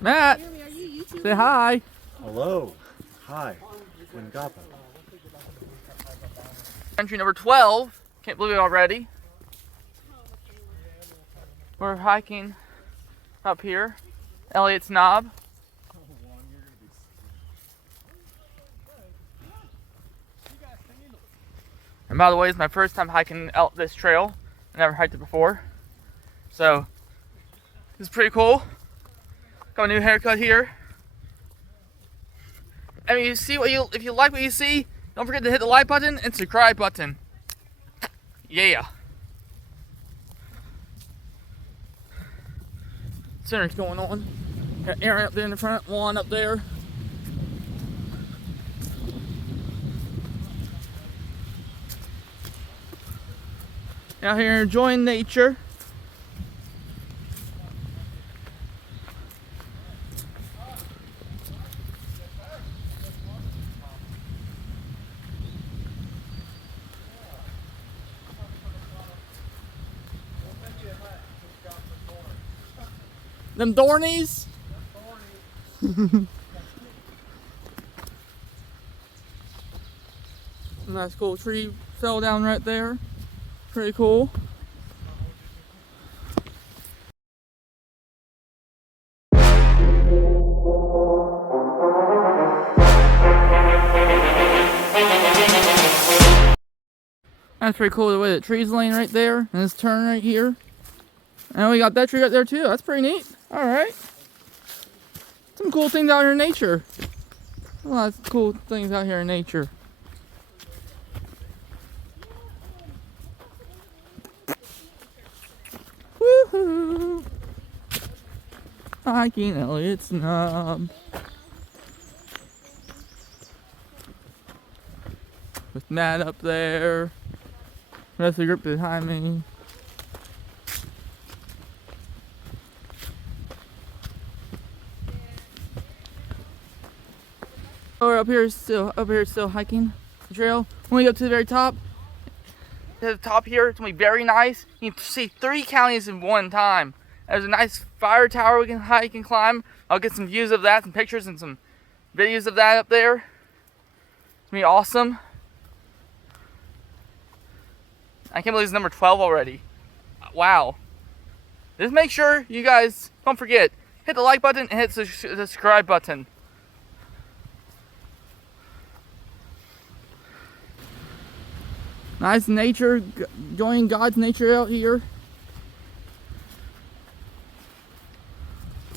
Matt, say hi. Hello. Hi. Wingapa. Entry number 12. Can't believe it already. We're hiking up here. Elliott's Knob. And by the way, it's my first time hiking out this trail. I never hiked it before. So, this is pretty cool. Got a new haircut here. I mean, if you like what you see, don't forget to hit the like button and subscribe button. Yeah. Center's going on. Got Aaron up there in the front, Juan up there. Out here enjoying nature. Them thornies? Nice cool tree fell down right there. Pretty cool. That's pretty cool the way the tree's laying right there and this turn right here. And we got that tree right there too. That's pretty neat. Alright. Some cool things out here in nature. A lot of cool things out here in nature. Woohoo! Hiking Elliott's Knob. With Matt up there. The rest of the group behind me. We're up here still hiking the trail. When we go to the very top, to the top here, it's gonna be very nice. You can see 3 counties in one time. There's a nice fire tower we can hike and climb. I'll get some views of that, some pictures and some videos of that up there. It's gonna be awesome. I can't believe it's number 12 already. Wow. Just make sure you guys don't forget, hit the like button and hit the subscribe button. Nice nature, enjoying God's nature out here.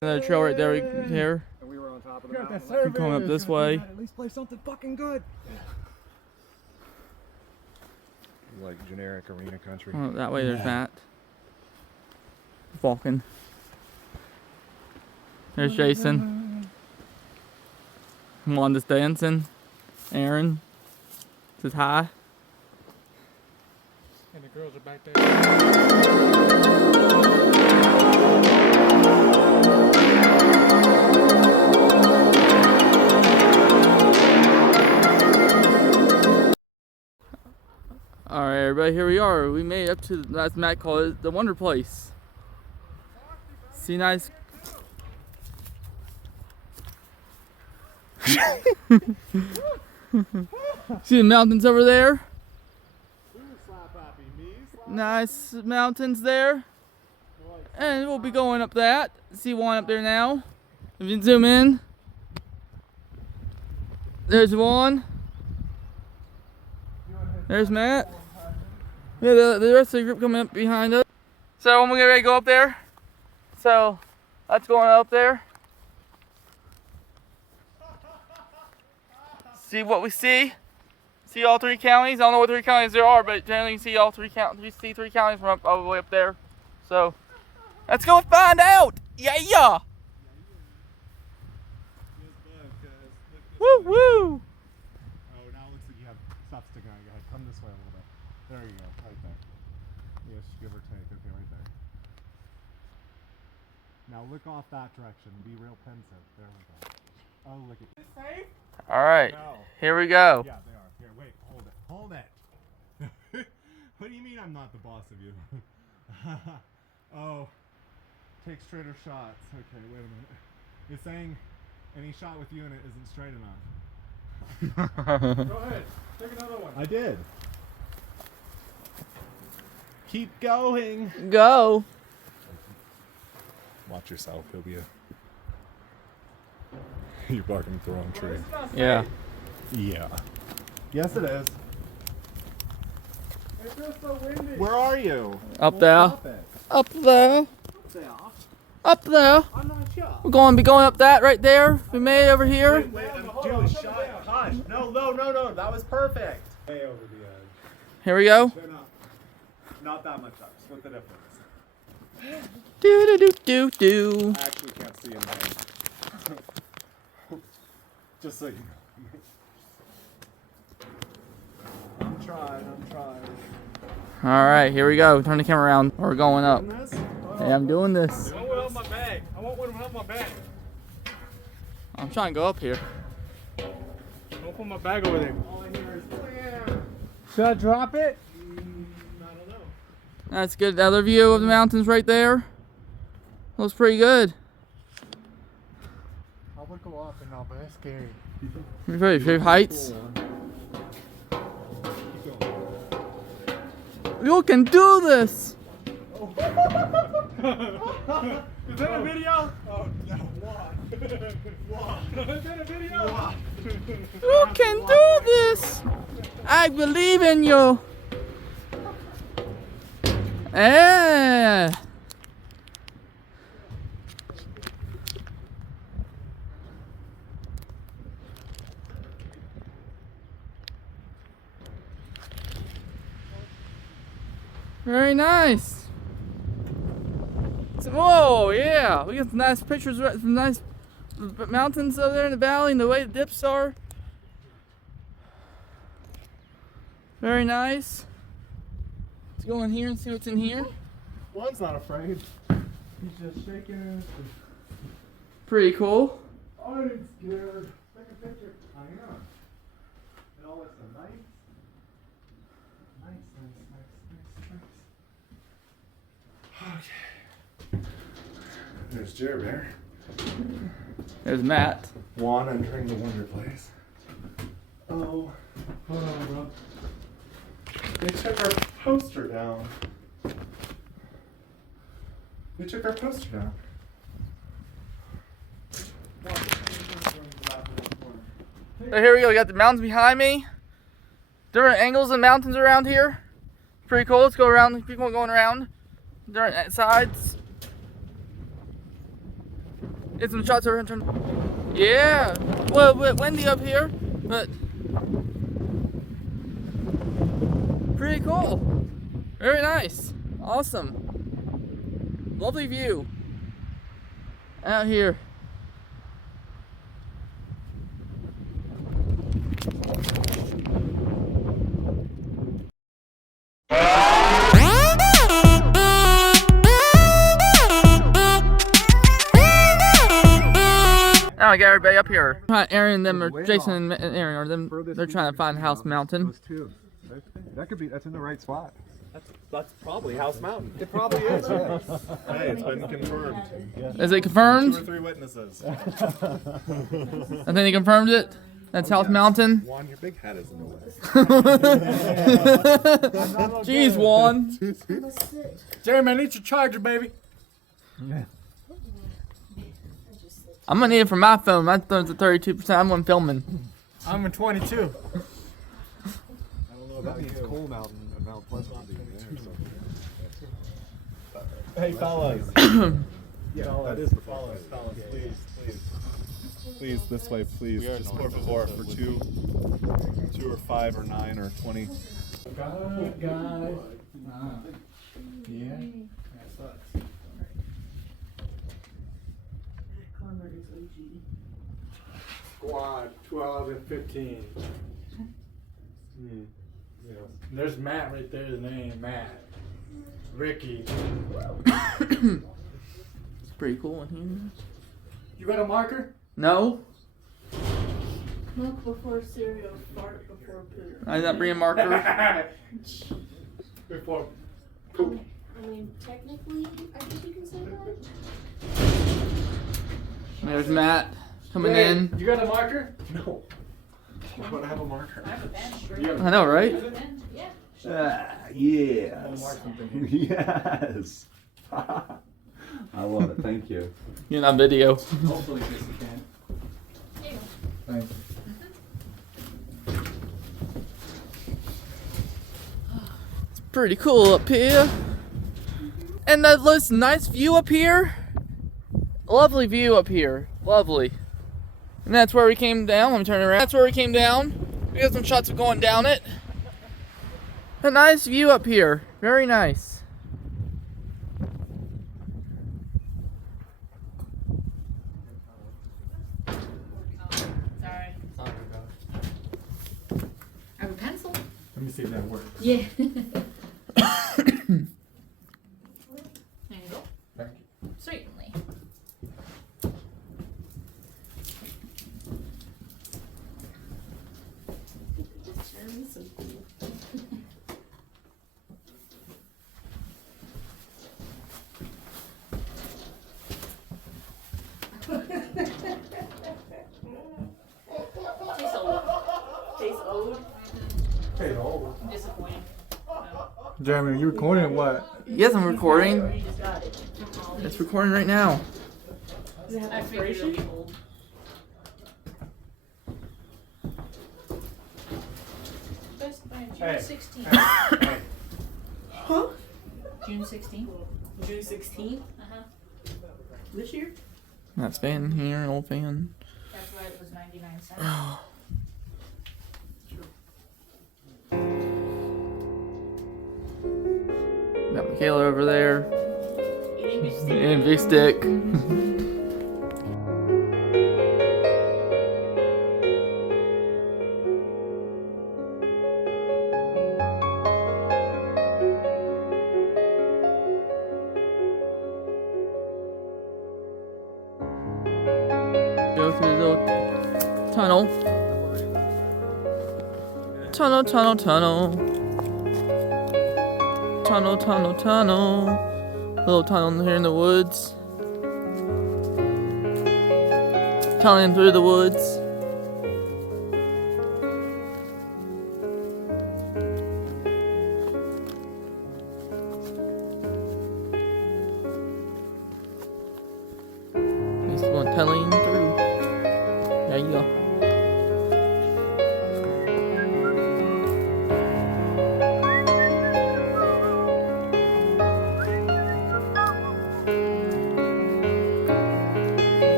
Another trail right there here. And we were on top of the mountain. We're going up this way. At least play something fucking good. Like generic arena country. Oh, that way there's Matt. Walking. There's Jason. Wanda's dancing. Aaron says hi. And the girls are back there. Alright, everybody, here we are. We made it up to, as Matt called it, the Wonder Place. See nice. See the mountains over there? Nice mountains there. And we'll be going up that. See one up there now. If you zoom in. There's one. There's Matt. Yeah, the rest of the group coming up behind us. So I'm getting ready to go up there. So that's going up there. See what we see. See all 3 counties. I don't know what 3 counties there are, but generally you see all 3 counties. See 3 counties from all the way up there. So let's go find out. Yeah. Woo woo. Oh, now it looks like you have stuff sticking out your head. Come this way a little bit. There you go, right there. Yes, give or take. Okay, right there. Now look off that direction. Be real pensive. There we go. Oh, look at this. Safe? All right. No. Here we go. Yeah, they are. Here, wait. Hold it. Hold it. What do you mean I'm not the boss of you? Oh, take straighter shots. Okay, wait a minute. is saying any shot with you in it isn't straight enough. Go ahead. Take another one. I did. Keep going. Go. Watch yourself. He'll be a... You're barking at the wrong tree. Yeah. Yeah. Yes, it is. It feels so windy. Where are you? Up there. Up there. Up there. I'm not sure. We're going to be going up that right there. We made over here. Wait, dude, shut. Hush. No. That was perfect. Way over the edge. Here we go. Turn up. Not that much up. Split the difference. Do do do do do. I actually can't see anything. Just so you know. I'm trying. All right, here we go. Turn the camera around. We're going up. Hey, I'm doing this. I want one on my bag. I want one on my bag. I'm trying to go up here. Don't put my bag over there. All I hear is wham. Should I drop it? I don't know. That's good. The other view of the mountains right there. Looks pretty good. I would go up and all, but that's scary. Your favorite heights? You can do this! Is that a video? Oh, no. What? Is that a video? You can do this! I believe in you! Yeah! Very nice. Whoa, yeah. We got some nice pictures, some nice mountains over there in the valley and the way the dips are. Very nice. Let's go in here and see what's in here. One's not afraid. He's just shaking. Pretty cool. I ain't scared. Take a picture. I am. It all looks so nice. Nice. Okay. There's Jer Bear. There's Matt. Juan entering the Wonder Place. Oh. Hold on, bro. They took our poster down. So here we go. We got the mountains behind me. Different angles of mountains around here. Pretty cool. Let's go around. People going around. Different sides. Get some shots over here. Yeah. Well, a bit windy up here, but pretty cool. Very nice. Awesome. Lovely view out here. Now I got everybody up here. Aaron and them, or Jason and Aaron, or them. They're trying to find House Mountain. Those two. That could be. That's in the right spot. That's probably House Mountain. It probably is. Hey, it's been confirmed. Is it confirmed? 2 or 3 witnesses. I think they confirmed it. That's House Mountain. Juan, your big hat is in the way. Jeez, Juan. Jeremy, I need your charger, baby. I'm gonna need it for my phone. My phone's at 32%. I'm on filming. I'm in 22. I don't know about you. It's Coal Mountain and Mount Pleasant would be there. Hey, fellas. Yeah, that is the fellas. Fellas, please. Please, this way, please. Just por favor for 2 or 5 or 9 or 20. Guys. Yeah. Squad 12 and 15. Yes. There's Matt right there, his name, Matt. Ricky. It's pretty cool in here. You got a marker? No? Milk before cereal, fart before poop. I did not bring a marker. Before poop. I mean, technically, I guess you can say that. There's Matt coming in. You got a marker? No. Why would I have a marker? I have a pen. I know, right? Pen? Yeah. Yes. Yes. I love it. Thank you. You're on video. Hopefully this you can. There you go. Thank you. Pretty cool up here. And this nice view up here. Lovely view up here. Lovely. And that's where we came down. Let me turn it around. That's where we came down. We got some shots of going down it. A nice view up here. Very nice. Sorry. I have a pencil. Let me see if that works. Yeah. There you go. Thank you. Certainly. Tastes old. Tastes old. Hey, old. Disappointing. Jeremy, you recording what? Yes, I'm recording. You just got it. It's recording right now. Does it have I figured it'll expiration? be old. Best by June Hey. 16th. Hey. Huh? June 16th. June 16th Uh-huh. this year? That's fan here, an old fan. That's why it was 99 cents. Got Michaela over there. Eating beef steak. And big stick. Go through the little tunnel. Tunnel, tunnel, tunnel. Tunnel, tunnel, tunnel. Little tunnel here in the woods. Tunneling through the woods. Nice one tunneling.